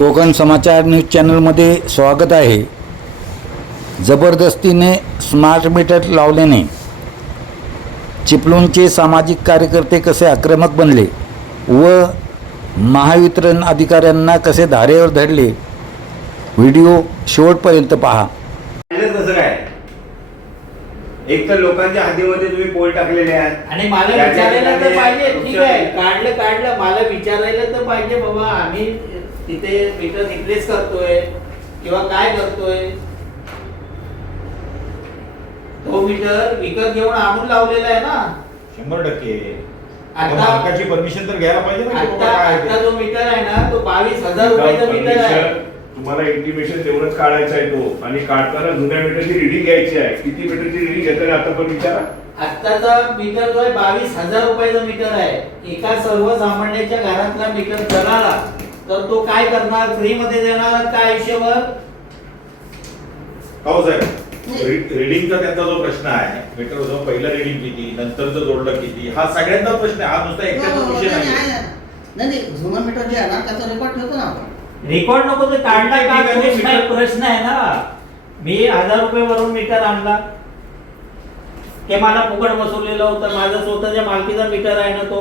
कोकण समाचार news चॅनलमध्ये स्वागत आहे. जबरदस्तीने स्मार्ट मीटर लावल्याने चिपळूणचे सामाजिक कार्यकर्ते कसे आक्रमक बनले व महावितरण अधिकाऱ्यांना कसे धारेवर धरले, व्हिडिओ शेवटपर्यंत पहा. कसं काय एक तर लोकांच्या हद्दीमध्ये तुम्ही पोल टाकलेले आहेत आणि मला विचारायला तर पाहिजे. ठीक आहे, काढलं मला विचारायला तर पाहिजे बाबा, आम्ही तिथे मीटर रिप्लेस करतोय किंवा काय करतोय. तो मीटर विकत घेऊन आणून लावलेला आहे ना. 100% आता मालकाची परमिशन तर घ्यायला पाहिजे ना. आता जो मीटर आहे ना तो 22,000 रुपयाचा मीटर आहे. तुम्हाला इंटिमेशन तेवढंच काढायचा आहे तो, आणि काढताना जुन्या मीटरची रिडिंग घ्यायची आहे. किती मीटरची रिडिंग घेताना आता पण विचारा. आत्ताचा मीटर जो आहे 22,000 रुपयाचा मीटर आहे. एका सर्वसामान्याच्या घरातला मीटर चढाला तर तो काय करणार? फ्री मध्ये देणार का आयुष्यभर? हो साहेब, रिडिंगचा त्यांचा जो प्रश्न आहे, मीटर जो पहिलं रिडिंग किती, नंतरचं जोडलं किती, हा सगळ्यांचा प्रश्न आहे. हा नुसता एकट्याचा विषय नाही. जुना मीटर जे आहे ना त्याचा रेकॉर्ड ठेवतो ना आपण. रेकॉर्ड नको ते काढला का? तोच काय प्रश्न आहे ना. मी 1000 रुपये वरून मीटर आणला, ते मला फुकट बसवलेलं होतं. माझा स्वतःच्या मालकीचा मीटर आहे ना तो.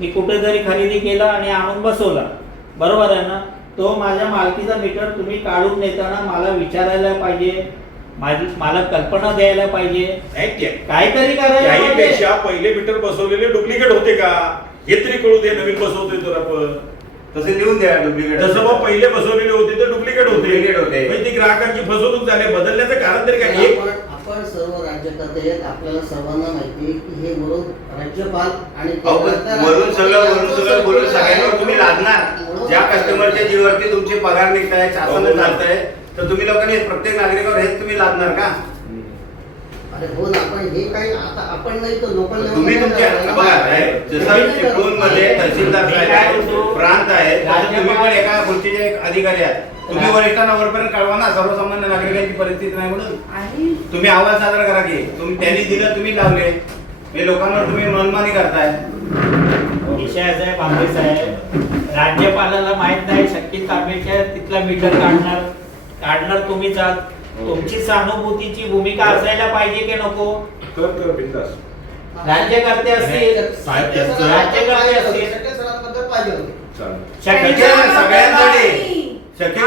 मी कुठेतरी खरेदी केला आणि आणून बसवला, बरोबर आहे ना. तो माझ्या मालकीचा मीटर तुम्ही काढून नेताना मला विचारायला पाहिजे, मला कल्पना द्यायला पाहिजे, काहीतरी करायला पाहिजे. त्याहीपेक्षा पहिले मीटर बसवलेले डुप्लिकेट होते का हे तरी कळू दे. नवीन बसवतोय तर आपण तसे लिहून द्या डुप्लिकेट. जसं मग पहिले बसवलेले होते ते डुप्लिकेट Duplicate होते. म्हणजे ती ग्राहकांची फसवणूक झाली. बदलण्याचं कारण तरी काय? आपण सर्व राज्यकर्ते आहेत, आपल्याला सर्वांना माहिती आहे की हे वरून राज्यपाल आणि वरून सगळं बोलून सगळ्यांवर तुम्ही लादणार. ज्या कस्टमरच्या जीवावरती तुमचे पगार निघताय, शासन चालतंय, तर तुम्ही लोकांनी प्रत्येक नागरिकावर हेच तुम्ही लादणार का? अरे हो ना, आपण हे काही आता आपण नाही तर लोकांना तुम्ही तुमच्या बघा, जसं चिपळूणमध्ये तहसीलदार आहे, प्रांत आहे, तसं तुम्ही पण एका गोष्टीचे एक अधिकारी आहात. तुम्ही वरिष्ठांना वरपर्यंत कळवा ना, सर्वसामान्य नागरिकांची परिस्थिती नाही म्हणून. तुम्ही आवाज सादर करा की तुम्ही त्यांनी दिलं, तुम्ही लावले, हे लोकांवर तुम्ही मनमानी करताय. विषय असा आहे बांबे साहेब, राज्यपालाला माहित नाही शक्ती ताब्याच्या तिथला मीटर काढणार तुम्हीच आहात. तुमची सहानुभूतीची भूमिका असायला पाहिजे की नको? कर बिंदास. राज्यकर्ते असतील, राज्यकर्ते असतील, चालेल. शक्ती सगळ्यांसाठी शक्य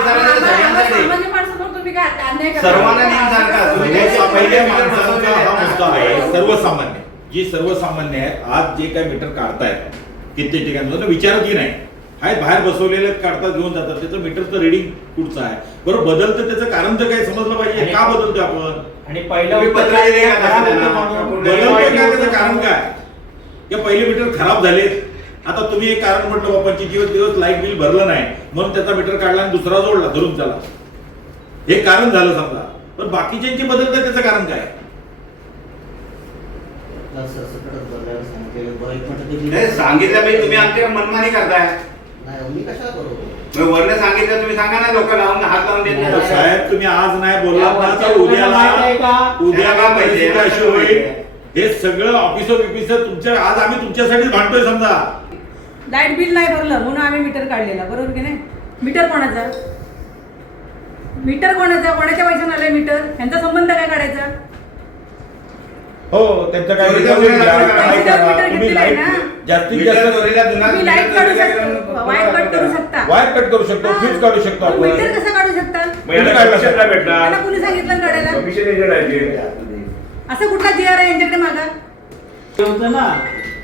सर्वांना नियम सांगा. पहिल्या माणसांचा हा मुद्दा आहे. सर्वसामान्य सर्वसामान्य आहेत, आज जे काही मीटर काढतायत किती ठिकाणी विचारतही नाही. आहेत बाहेर बसवलेले काढतात, घेऊन जातात. त्याचं मीटरचं रिडिंग कुठचं आहे, बरोबर बदलतं, त्याचं कारण तर काही समजलं पाहिजे. का बदलतोय आपण? आणि पहिलं पत्र बदलतोय काय, त्याचं कारण काय? या पहिले मीटर खराब झालेत. आता तुम्ही एक कारण म्हटलं बाबा, 25 दिवस लाईट बिल भरलं नाही म्हणून त्याचा मीटर काढला आणि दुसरा जोडला धरून त्याला, हे कारण झालं समजा. पण बाकीच्यांची बदलतं, त्याचं कारण काय? सांगितलं मी, तुम्ही आमच्या मनमानी करताय. मी कशाला करू? वरने सांगितलं, तुम्ही सांगा ना. लोक लावून हात लावून देत नाही. साहेब, तुम्ही आज नाही बोलला तर उद्याला पाहिजे अशी होईल. हे सगळं ऑफिस तुमच्या, आज आम्ही तुमच्यासाठीच भांडतोय समजा. लाईट बिल नाही भरलं म्हणून आम्ही मीटर काढलेला, बरोबर की नाही? मीटर कोणाचा? कोणाच्या पैशाने आलंय मीटर? यांचा संबंध काय काढायचा? हो, त्यांचं काय तुम्ही लाईट जास्तीत जास्त तुम्ही लाईट काढू शकता, वायर कट करू शकता, वायर कट करू शकतो, फ्यूज काढू शकतो आपण. मीटर कसं काढू शकता? भेटणार मला कुणी सांगितलं काढायला? कमिशन एजंट आहे ते. असं कुठला जीआर आहे यांच्याकडे मागा? होतं ना,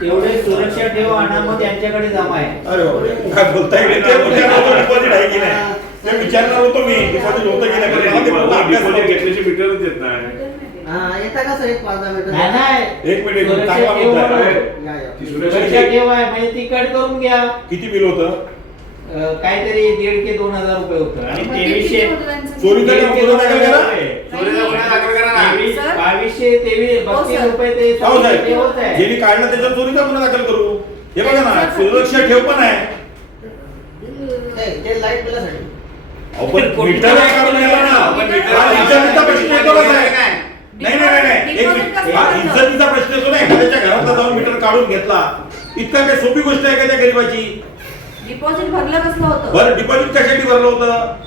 तेवढे सुरक्षा ठेव आणा, मग त्यांच्याकडे जमा आहे. अरे बापरे, काय बोलताय? डिपॉझिट आहे की नाही ते विचारणार होतो मी. डिपॉझिट होतं की नाही घेतल्याची मीटरच देत नाही. येता का सर? एक 5 मिनिट. नाही, एक मिनिट, सुरक्षा चांगला ठेव मुद्दा आहे. आहे. ती सुरक्षा सुरक्षा ठेव आहे म्हणजे ती कट करून घ्या. किती बिल होतं? काहीतरी 1,500-2,000 रुपये होतं. आणि 2300 चोरीचा गुन्हा दाखल करा. चोरीचा गुन्हा दाखल करा ना. 2232 रुपये ते हो साहेब, होत आहे. ज्यांनी काढलं त्याचा चोरीचा गुन्हा दाखल करू. हे बघा ना, सुरक्षा ठेव पण आहे. ते लाईट बिलासाठी. मीटर नाही काढून गेला ना. हा इज्जतीचा प्रश्न येतो का साहेब? नाही. इज्जतीचा प्रश्न येतो ना. एखाद्याच्या घरात जाऊन मीटर काढून घेतला, इतका काही सोपी गोष्ट आहे का त्या गरीबाची? डिपॉझिट भरलं कसलं होतं? बरं डिपॉझिट कशासाठी भरलं होतं?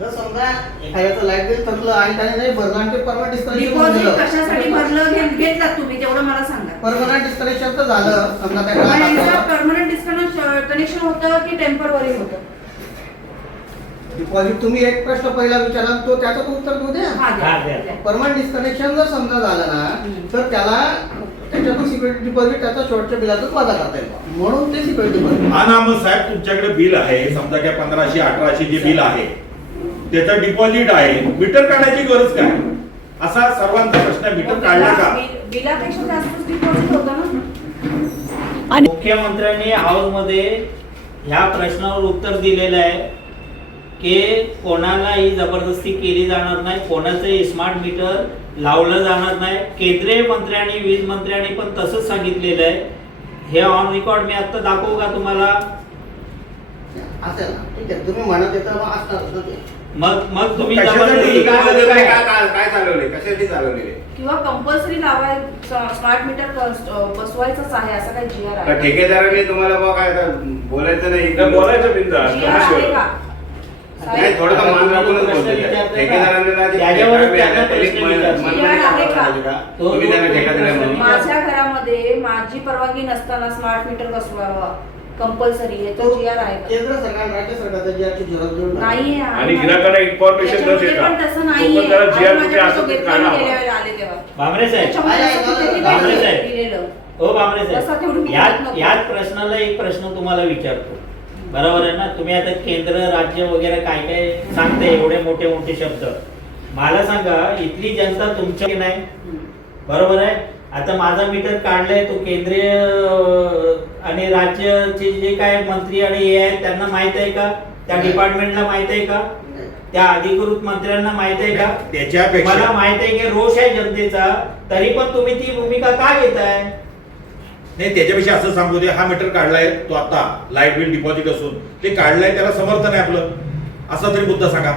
जर समजा एखाद्याचं लाईट बिल थकलं आणि त्याने नाही भरलं आणि ते परमनंट डिस्कनेक्शन डिपॉझिट कशासाठी भरलं घेतलात तुम्ही तेवढं मला सांगा. परमनंट डिस्कनेक्शन तर झालं समजा त्या पण यांचं घरात परमनंट कनेक्शन होतं की टेम्पररी होतं? डिपॉझिट तुम्ही एक प्रश्न पहिला विचारला तो त्याचं उत्तर देऊ द्या. हा, द्या, हा, द्या. द्या. परमनंट डिस्कनेक्शन जर समजा झालं ना तर त्याला त्याच्यातून सिक्युरिटी डिपॉझिट त्याचा शेवटच्या बिलातून वजा करता येईल म्हणून ते सिक्युरिटी डिपॉझिट. हा ना मग साहेब तुमच्याकडे बिल आहे समजा काय 1500-1800 जे बिल आहे त्याचं डिपॉझिट आहे मीटर काढायची गरज काय असा सर्वांचा प्रश्न आहे. मीटर काढला का? बिलापेक्षा जास्तच डिपॉझिट होतं ना. मुख्यमंत्र्यांनी हाऊसमध्ये ह्या प्रश्नावर उत्तर दिलेलं आहे की कोणालाही जबरदस्ती केली जाणार नाही, कोणाचंही स्मार्ट मीटर लावलं जाणार नाही. केंद्रीय मंत्र्यांनी वीज मंत्र्यांनी पण तसंच सांगितलेलं आहे. हे ऑन रेकॉर्ड मी आता दाखवू का तुम्हाला? असेल ना ठीक आहे तुम्ही म्हणत येतं मग असणारच ना ते. मग तुम्ही कशासाठी? जबरदस्ती काय काय करताय? काय चालवले कशासाठी चालवलेले? किंवा कंपल्सरी स्मार्ट मीटर बसवायचंच आहे असं काही जी आर का आहे? ठेकेदाराने तुम्हाला बघा काय आता बोलायचं नाही नाही, बोलायचं बिंदास. जी आर आहे का? नाही थोडं तर मान राखूनच बोलतोय. ठेकेदाराने ना जे त्याच्यावरच ठेका त्यांना त्यांनी प्रश्न मन- विचारले. मनमानी जी आर आहे का? करायला का? तुम्ही त्यांना ठेका दिला म्हणून. माझ्या घरामध्ये माझी परवानगी नसताना स्मार्ट मीटर बसवावं कंपल्सरी आहे तो जी आर आहे का? केंद्र सरकार राज्य सरकारचा जी आरची झुरळ देऊन नाही आणि गिराकांना इन्फॉर्मेशन न त्याच्यामध्ये देता पण तसं तो नाहीये. पण जरा आणि GR माझ्याकडे असं तो ते घेतला काढा. मी गेल्या वेळेला आले तेव्हा. बांबरे साहेब, त्याच्यामध्ये असं कुठेही बांबरे नाही साहेब. दिलेलं. हो बांबरे तसा तेवढं मी साहेब, करत नव्हतो. याच प्रश्नाला एक प्रश्न तुम्हाला विचारतो. बरोबर आहे ना? तुम्ही आता केंद्र राज्य वगैरे काय काय सांगते एवढे मोठे मोठे शब्द. मला सांगा इथली जनता तुमच्या की नाही? बरोबर आहे. आता माझा मीटर काढलाय तो केंद्रीय आणि राज्याचे जे काय मंत्री आणि हे आहेत त्यांना माहित आहे का? त्या डिपार्टमेंटला माहित आहे का? त्या अधिकृत मंत्र्यांना माहित आहे का? त्याच्यापेक्षा मला माहित आहे की रोष आहे जनतेचा, तरी पण तुम्ही ती भूमिका का घेताय? नाही त्याच्यापेक्षा असं सांगू दे हा मीटर काढलाय तो आता लाईट बिल डिपॉझिट असून ते काढलाय त्याला समर्थन आहे आपलं असा तरी मुद्दा सांगा.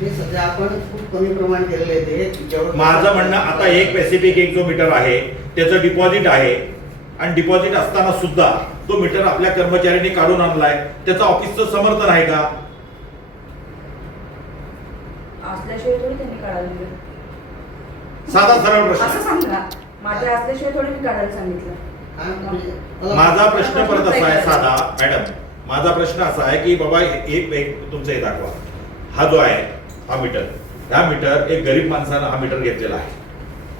हे सध्या आपण खूप कमी प्रमाण केलेले आहे ते जेवढं माझं म्हणणं आता एक पॅसिफिक एक जो मीटर आहे त्याचं डिपॉझिट आहे आणि डिपॉझिट असताना सुद्धा तो मीटर आपल्या कर्मचाऱ्यांनी काढून आणलाय त्याचं ऑफिसचं समर्थन आहे का? असल्याशिवाय थोडी त्यांनी काढायला दिलं. साधा सरळ प्रश्न असं आहे. सांगा माझ्या असल्याशिवाय थोडी मी काढायला सांगितलं. काय म्हणजे माझा प्रश्न परत असा आहे साधा मॅडम माझा प्रश्न असा आहे की बाबा एक तुमचं हे दाखवा. हा जो आहे हा मीटर एक गरीब माणसानं हा मीटर घेतलेला आहे.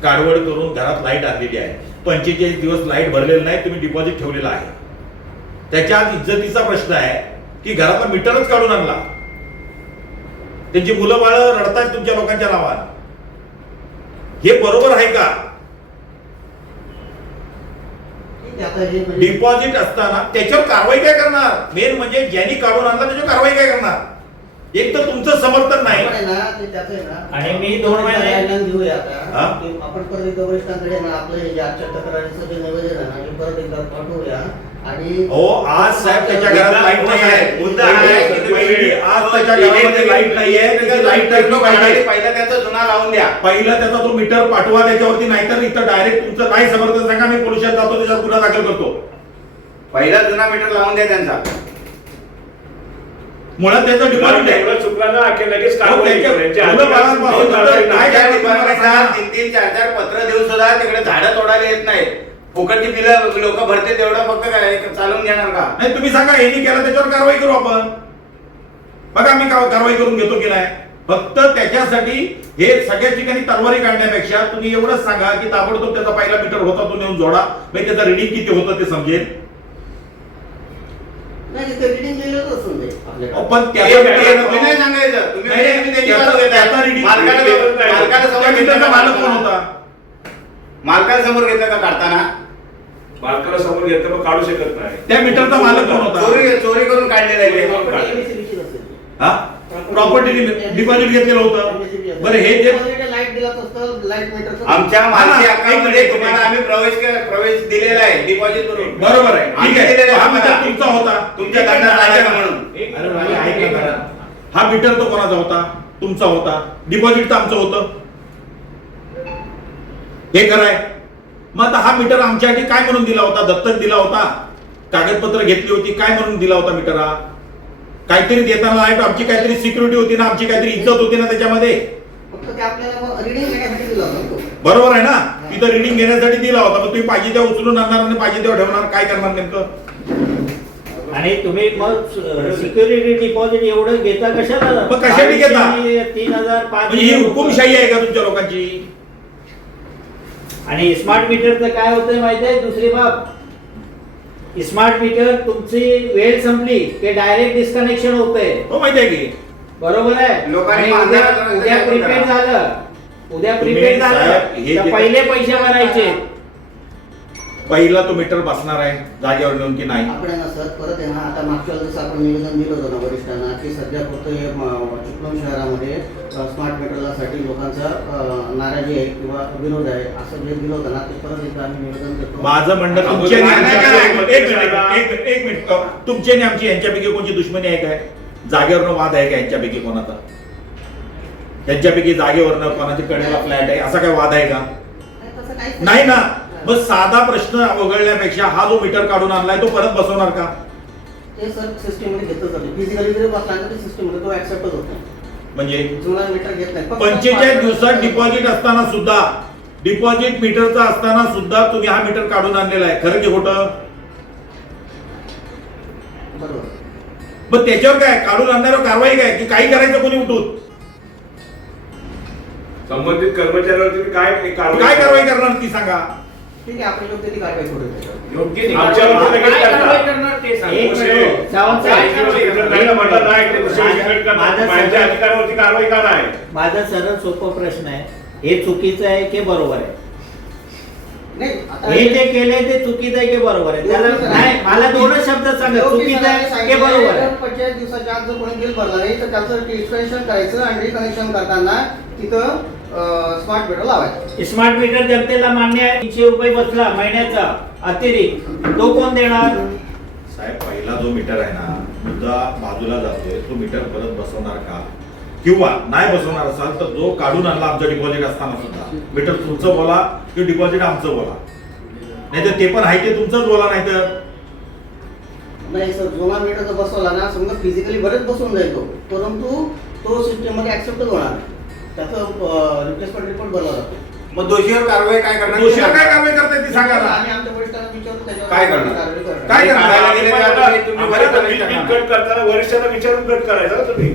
काढवड करून घरात लाईट आणलेली आहे. 45 दिवस लाईट भरलेलं नाही तुम्ही डिपॉझिट ठेवलेलं आहे. त्याच्यात इज्जतीचा प्रश्न आहे की घरातला मीटरच काढून आणला. त्यांची मुलं बाळ रडतायत तुमच्या लोकांच्या नावानं. हे बरोबर आहे का? ठीक आहे, आता हे म्हणजे डिपॉझिट असताना त्याच्यावर कारवाई काय करणार? मेन म्हणजे ज्यांनी काढून आणला त्याच्यावर कारवाई काय करणार? एक तर तुमचं समर्थन नाही. आपण आहे ना ते त्याचं आहे ना आणि मी 2 महिने guideline घेऊया हा? आता ते आपण परत एकदा वरिष्ठांकडे ना आपलं हे जे आजच्या तक्रारीचं जे निवेदन आहे ना ते परत एकदा पाठवूया आणि हो आज साहेब त्याच्या घरात लाईट नाही आहे. मुद्दा आहे की तुम्ही पहिली आज त्याच्या घरामध्ये लाईट नाही आहे. त्याची लाईट टाकली पाहिजे. पहिला त्याचा जुना लावून द्या. पहिला त्याचा तो मीटर पाठवा त्याच्यावरती नाहीतर इथं डायरेक्ट तुमचं नाही समर्थन सांगा मी पोलिसात जातो त्याच्यावर गुन्हा दाखल करतो. पहिला जुना मीटर लावून द्या त्यांचा. मुळात त्याचं डिपॉझिट आहे. एवढं चुकला ना की लगेच हो, कारवाई त्यांच्या करायची. मुलं बाळांपासून आधी तर काय त्या काय डिपार्टमेंटला 3-3, 4-4 पत्र देऊन सुद्धा तिकडे झाडं तोडायला येत नाही. फुकटची बिलं लोक भरते तेवढं फक्त काय चालून घेणार का? नाही तुम्ही सांगा यांनी केला त्याच्यावर कारवाई करू आपण. बघा आम्ही कारवाई करून घेतो की नाही. फक्त त्याच्यासाठी हे सगळ्या ठिकाणी तलवारी काढण्यापेक्षा तुम्ही एवढंच सांगा की ताबडतोब त्याचा पहिला मीटर होता तो नेऊन जोडा. म्हणजे त्याचा रिडिंग किती होतं ते समजेल. नाही ते रिडिंग दिलेलं असून दे आपल्याकडे. पण तुम्ही नाही सांगायचं. तुम्ही त्यांची बाजू घेताय. मालकाला समोर मीटरचा घेतलं मालक कोण का? होता? मालकाला समोर घेतलं का काढताना? मालकाला समोर घेतलं मग काढू शकत नाही. त्या मीटरचा मालक कोण होता? चोरी करून काढलेलं आहे ते. Property ABCD ची नसेल. हा प्रॉपर्टी डिपॉझिट घेतलेलं होतं. बरं हे जे लाईट दिलाच असतं लाईट मीटरचं आमच्या मालकी हक्कामध्ये एक तुम्हाला आम्ही प्रवेश दिलेला आहे डिपॉझिट करून. बरोबर आहे ठीक आहे. दिलेलं हा आहे मीटर आम्हाला. तुमचा होता. तुमच्या दंडात आहे का म्हणून? अरे भाई, ऐका जरा. हा मीटर तो कोणाचा होता? तुमचा होता. डिपॉझिट तर आमचं होतं. हे खरं आहे. मग आता हा मीटर आमच्यासाठी काय म्हणून दिला होता? दत्तक दिला होता कागदपत्र घेतली होती, काय म्हणून दिला होता मीटर हा? काहीतरी देताना लाईट आमची काहीतरी सिक्युरिटी होती ना, आमची काहीतरी इज्जत होती ना त्याच्यामध्ये. फक्त ते आपल्याला रीडिंग घेण्यासाठी दिलं होतं ना तो. बरोबर आहे ना, तिथं रिडिंग घेण्यासाठी दिला होता, मग तुम्ही पाहिजे तेव्हा उचलून आणणार आणि पाहिजे तेव्हा ठेवणार, काय करणार नेमकं? आणि तुम्ही मग सिक्युरिटी डिपॉझिट एवढं घेता कशाला? मग कशासाठी घेता? 3,000 म्हणजे ही हुकुमशाही आहे का तुमच्या लोकांची? आणि स्मार्ट मीटरचं काय होतंय माहिती आहे? दुसरी बाब, स्मार्ट मीटर तुमची वेळ संपली की डायरेक्ट डिस्कनेक्शन होतंय. हो माहिती आहे की बरोबर आहे. लोकांनी आणि बांधायला उद्या प्रीपेड झालं, उद्या तुम्ही प्रीपेड साहेब, झालं हे तर जे- पहिले पैसे भरायचे. पहिला तो मीटर बसणार आहे जागेवर नेऊन की नाही? आपण आहे ना सर परत आहे ना, आता मागच्या वेळेस आपण निवेदन दिलं होतं ना वरिष्ठांना की सध्या फक्त हे चिपळूण शहरामध्ये स्मार्ट मीटरसाठी लोकांचा नाराजी आहे किंवा विरोध आहे असं जे दिलं होतं ना, ते परत एकदा आम्ही निवेदन देतो. माझं म्हणणं तुमची आणि आमची- एक मिनिट तुमची आणि आमची यांच्यापैकी कोणची दुश्मनी आहे काय? जागेवरनं वाद आहे का यांच्यापैकी कोणाचा? यांच्यापैकी जागेवरनं कोणाच्या कडेला फ्लॅट आहे असा काय वाद आहे का? नाही, तसं काहीच नाही ना. मग साधा प्रश्न वगळण्यापेक्षा हा जो मीटर काढून आणलाय तो परत बसवणार का? ते सर सिस्टम मध्ये घेतलं जातं. फिजिकली जरी बसला तर सिस्टम मध्ये तो ऍक्सेप्टच होत नाही. म्हणजे जुना मीटर घेत नाही. फक्त 45 दिवसात डिपॉझिट असताना सुद्धा, डिपॉझिट मीटरचा असताना सुद्धा तुम्ही हा मीटर काढून आणलेला आहे, खरं की खोटं? बरोबर. मग त्याच्यावर काय काढून आणण्यावर कारवाई काय की काही करायचं कोणी उठून? संबंधित कर्मचाऱ्यावर तुम्ही काय काय कारवाई करणार ती सांगा. ठीक आहे, आपण योग्य ती कारवाई करू त्याच्यावर. योग्य ती आमच्यावर लगेच काय करता. कारवाई करणार ते सांगा. एक मिनिट, सावंत साहेब. म्हटलं नाही ते दुसऱ्या सिमेंट करतात. माझं माझ्या अधिकारावरती कारवाई का नाही? माझा सरळ सोपा प्रश्न आहे, हे चुकीचं आहे की बरोबर आहे? नाही, आता हे जे केलंय ते चुकीचं आहे की बरोबर आहे? त्याला नाही, मला दोनच शब्द सांगा, चुकीचं आहे की बरोबर आहे? 45 दिवसाच्या आत जर कोणी बिल भरला नाही तर त्याचं एक्सटेन्शन करायचं आणि रिकनेक्शन करताना तिथं स्मार्ट मीटर लावायचं. स्मार्ट मीटर जनतेला मान्य आहे. 300 रुपये बसला महिन्याचा अतिरिक्त, तो कोण देणार? साहेब, पहिला जो मीटर आहे ना, मुद्दा बाजूला जातोय, तो मीटर परत बसवणार का? किंवा नाही बसवणार असाल तर जो काढून आणला आमचं डिपॉझिट असताना सुद्धा, मीटर तुमचं बोला किंवा डिपॉझिट आमचं बोला, नाही तर ते पण आहे ते तुमचंच बोला. नाही तर नाही सर, जुना मीटर जर बसवला ना, समजा फिजिकली बरेच बसून जाईल तो, परंतु तो सिस्टम मध्ये ऍक्सेप्टच होणार नाही. त्याचं रिप्लेसमेंट रिपोर्ट भरला जातो. मग दोषीवर कारवाई काय करणार? दोषीला काय कारवाई करताय ती सांगा ना. आम्ही आमच्या वरिष्ठांना विचारू त्याच्यावर काय करणार? कारवाई करणार. काय करणार? काढायला गेले तर तुम्ही- तुम्ही आम्हाला तर वरिष्ठ बिल करणार. कट करताना वरिष्ठांना विचारून कट करायचा ना तुम्ही.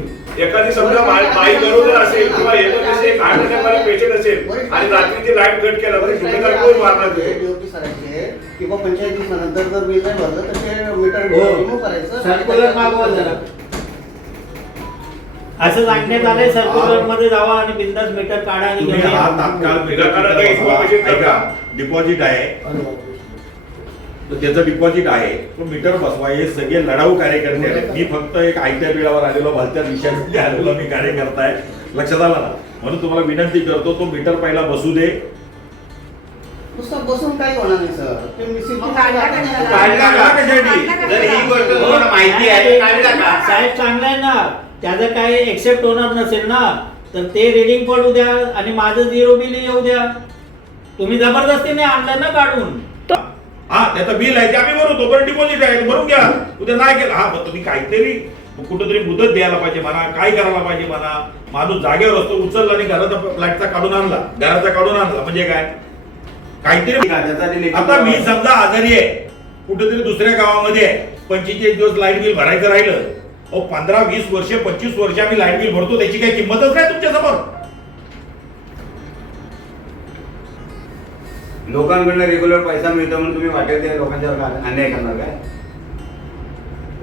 एखादी समजा बाई गरोदर असेल किंवा एमर्जन्सी एक हार्ट अटॅक पेशंट असेल आणि रात्रीची लाईट कट केला तर जिम्मेदार कोण मारणार ते? DOT सरांचे किंवा 45 दिवसानंतर जर बिल नाही भरलं तर ते मीटर हो. रिमूव्ह करायचं. सर्क्युलर मागवा जरा. असं सांगण्यात आलंय, सर्क्युलर मध्ये जावा आणि बिंदास मीटर काढा आणि तुम्ही घेऊन हा या. तात्काळ निराकरण काही information ऐका, डिपॉझिट आहे तर त्याचं डिपॉझिट आहे, तो मीटर बसवा. हे सगळे लढाऊ कार्यकर्ते आहेत. मी फक्त एक आयत्या बिळावर आलेलो, भलत्या विषयामध्ये आलेलो मी कार्यकर्ता आहे, लक्षात आलं ना? म्हणून तुम्हाला विनंती करतो, तो मीटर पहिला बसू दे. नुसतं बसून काही होणार नाही सर. ते मिसिंग मग काढला कशाला? काढला कशासाठी? जर ही गोष्ट तुम्हाला माहिती आहे तर काढला का? साहेब चांगलं आहे ना, त्याचं काही एक्सेप्ट होणार नसेल ना, तर ते रिडिंग पडू द्या आणि माझं 0 बिल येऊ द्या. तुम्ही जबरदस्तीने आणलं ना काढून. हा, त्याचं बिल आहे ते आम्ही भरू, तोपर्यंत डिपॉझिट आहे ते भरून घ्या. उद्या नाही केलं, हा मग तुम्ही काहीतरी कुठंतरी मुदत द्यायला पाहिजे म्हणा, काय करायला पाहिजे म्हणा. माणूस जागेवर असतो, उचलला आणि घराचा फ्लॅटचा काढून आणला, घराचा काढून आणला म्हणजे काय? काहीतरी. आता मी समजा आजारी आहे, कुठेतरी दुसऱ्या गावामध्ये आहे, 45 दिवस लाईट बिल भरायचं राहिलं, 15-20 वर्ष 25 वर्ष आम्ही लाईट बिल भरतो, त्याची काही किंमतच नाही तुमच्या समोर. लोकांकडनं रेग्युलर पैसा मिळतो म्हणून तुम्ही वाटेल ते लोकांच्यावर अन्याय करणार काय?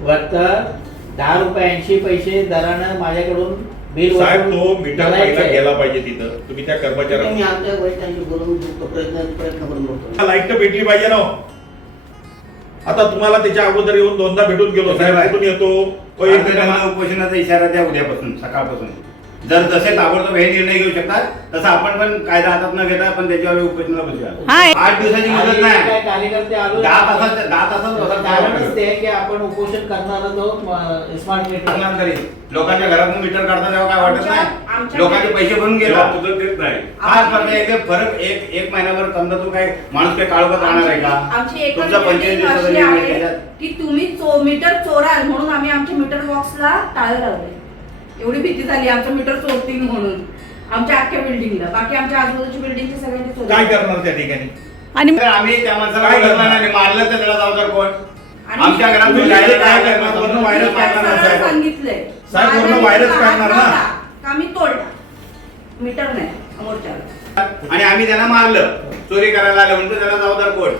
वाटतं 10 रुपये 80 पैसे दरानं माझ्याकडून बिल साहेब, वसूल तो मीटर करायचं पहिला आहे. गेला पाहिजे तिथं. तुम्ही त्या मी कर्मचाऱ्याला आमच्या वरिष्ठांशी बोलून तो प्रयत्न करून बघतो. लाईट तर भेटली पाहिजे ना. आता तुम्हाला त्याच्या अगोदर येऊन 2दा भेटून गेलो, साहेब कुठून येतो? त्यांना उपोषणाचा इशारा द्या उद्यापासून, सकाळपासून. जर जसे ताबडतोब हे निर्णय घेऊ शकतात तसं आपण पण कायदा हातात न घेता पण त्याच्यावर उपोषणाला बसूया. 8 दिवसाची मुदत आणि नाही, काय कार्यकर्ते आलो 10 तासात कारणच ते आहे की आपण उपोषण करणार आहोत स्मार्ट मीटर. लोकांच्या घरातून मीटर काढता तेव्हा काय वाटत नाही. आमच्या लोकांचे पैसे भरून तेव्हा गेला मुदत देत नाही. आज फक्त एक फरक एक महिनाभर समजा तू काय माणूस काय काळोखात राहणार आहे आमची का? एकच तुमचा पंचायत बिल्डिंग अशी दिवसाचा आहे त्याच्यात की तुम्ही मीटर चोराल म्हणून आम्ही आमच्या मीटर बॉक्सला टाळं लावले. एवढी भीती झाली आमचं मीटर चोरतील म्हणून आमच्या अख्ख्या बिल्डिंगला. बाकी आमच्या आजूबाजूची बिल्डिंगचे सगळ्यांचे चोरले. काय करणार त्या ठिकाणी? आणि तर आम्ही त्या माणसाला काय बोलवलं करणार? नाही, मारलं तर त्याला जबाबदार कोण? आणि आमच्या घरात तुम्ही तुम्ही direct काय काय करणार? करणार? वरून व्हायरस मी काढणार सरळ साहेब. सांगितलंय साहेब, माझ्या पूर्ण व्हायरस मीटरला काढणार हात ना? लावला का मी तोडला मीटर नाही समोरच्याला. आणि आम्ही त्यांना मारलं, चोरी करायला आलं म्हणतो त्याला जबाबदार कोण?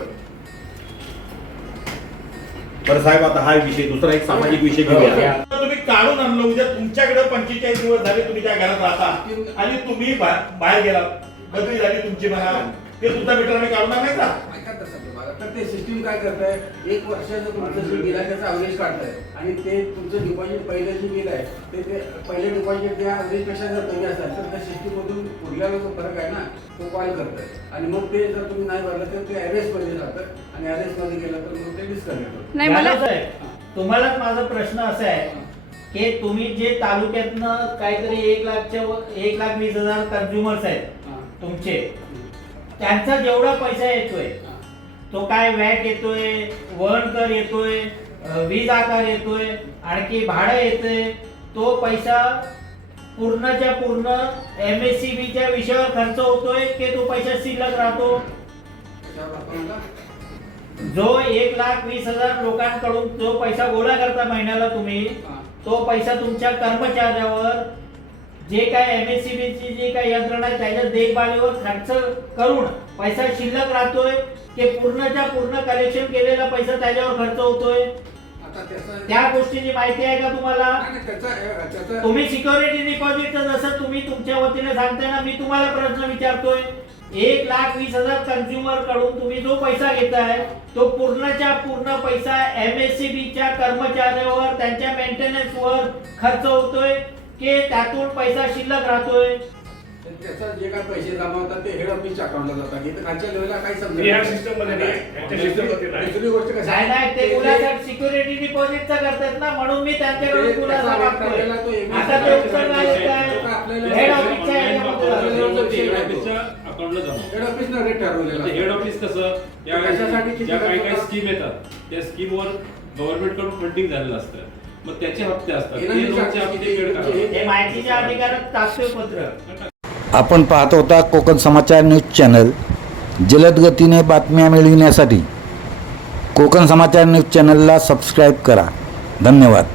बरं साहेब, आता हा विषय दुसरा एक सामाजिक विषय घेऊया. तुम्ही काढून आणलं, उद्या तुमच्याकडे 45 दिवस झाले तुम्ही त्या घरात राहता आणि तुम्ही बाहेर गेला, बदली झाली तुमची म्हणा, ते तुमचा मीटर आम्ही काढून आणायचा. ऐका तसं ते मला. तर ते सिस्टीम काय करताय, एक वर्षाचं तुमचं जे बिल आहे त्याचा अवरेज काढताय आणि ते तुमचं डिपॉझिट पहिलं जे बिल आहे ते पहिले डिपॉझिट त्या अवरेजपेक्षा जर कमी असेल तर त्या सिस्टीममधून पुढल्या जो फरक आहे ना तो कॉल करताय आणि मग ते जर तुम्ही नाही भरलं तर ते ॲव्हरेजमध्ये जातं आणि ॲव्हरेजमध्ये गेलं तर मग ते डिस्कनेक्ट होतं. नाही मला जाधव साहेब, तुम्हालाच माझा प्रश्न असा आहे की तुम्ही जे तालुक्यातनं काहीतरी 1,20,000 कन्झ्युमर्स आहेत हां. तुमचे, त्यांचा जेवढा पैसा येतोय तो काय वॅट येतोय, वहन कर येतोय, वीज आकार येतोय, आणखी भाडं येतंय, तो पैसा पूर्णच्या पूर्ण MSCBच्या विषयावर खर्च होतोय की तो पैसा शिल्लक राहतो? त्याच्यावर आपण आता जो 1,20,000 लोकांकडून जो पैसा गोळा करता महिन्याला तुम्ही, हां. तो पैसा तुमच्या कर्मचाऱ्यावर जे काय MSCBची जी काही यंत्रणा आहे त्याच्या देखभालीवर खर्च करून पैसा शिल्लक राहतोय की पूर्णच्या पूर्ण कलेक्शन केलेला पैसा त्याच्यावर खर्च होतोय? आता त्याचा त्या गोष्टीची माहिती आहे का तुम्हाला? नाही, त्याचा तुम्ही सिक्युरिटी डिपॉझिटचं जसं तुम्ही तुमच्या वतीने सांगताय ना, मी तुम्हाला प्रश्न विचारतोय. 1,20,000 कन्झ्युमर कडून तुम्ही जो पैसा घेताय तो पूर्णच्या पूर्ण पैसा MSCBच्या कर्मचाऱ्यावर त्यांच्या मेंटेनन्सवर खर्च होतोय की त्यातून पैसा शिल्लक राहतोय? त्याचा जे काय पैसे जमा होतात ते हेड ऑफिसच्या अकाउंटला जातात. इथं खालच्या लेवलला काही समजत मी ह्या सिस्टम मध्ये नाही, यांच्या सिस्टम मध्ये नाही. दुसरी गोष्ट कशी नाही नाही, ते मुलासाठी सिक्युरिटी डिपॉझिटचं करतात ना, म्हणून मी त्यांच्याकडून ते खुलासा त्याचा मागतोय. आपल्याला तो एक आता ते उत्तर नाही देत आहे. आपल्याला हेड ऑफिसच्या ह्याच्यामध्ये हेड ऑफिसनं रेट ठरवलेला हेड ऑफिस कसं या कशासाठी किती ज्या काही खर्च काही होतात? स्कीम येतात त्या स्कीमवर गव्हर्नमेंट कडून फंडिंग झालेलं असतं, मग त्याचे हप्ते असतात, हे ते नाही लोकांचे सांगतो हप्ते की पेड करावे. हे माहितीच्या अधिकारात तात्पर्यपत्र. आपण पाहत होता कोकण समाचार न्यूज चॅनल. जलद गतीने बातम्या मिळविण्यासाठी कोकण समाचार न्यूज चॅनलला सबस्क्राईब करा. धन्यवाद.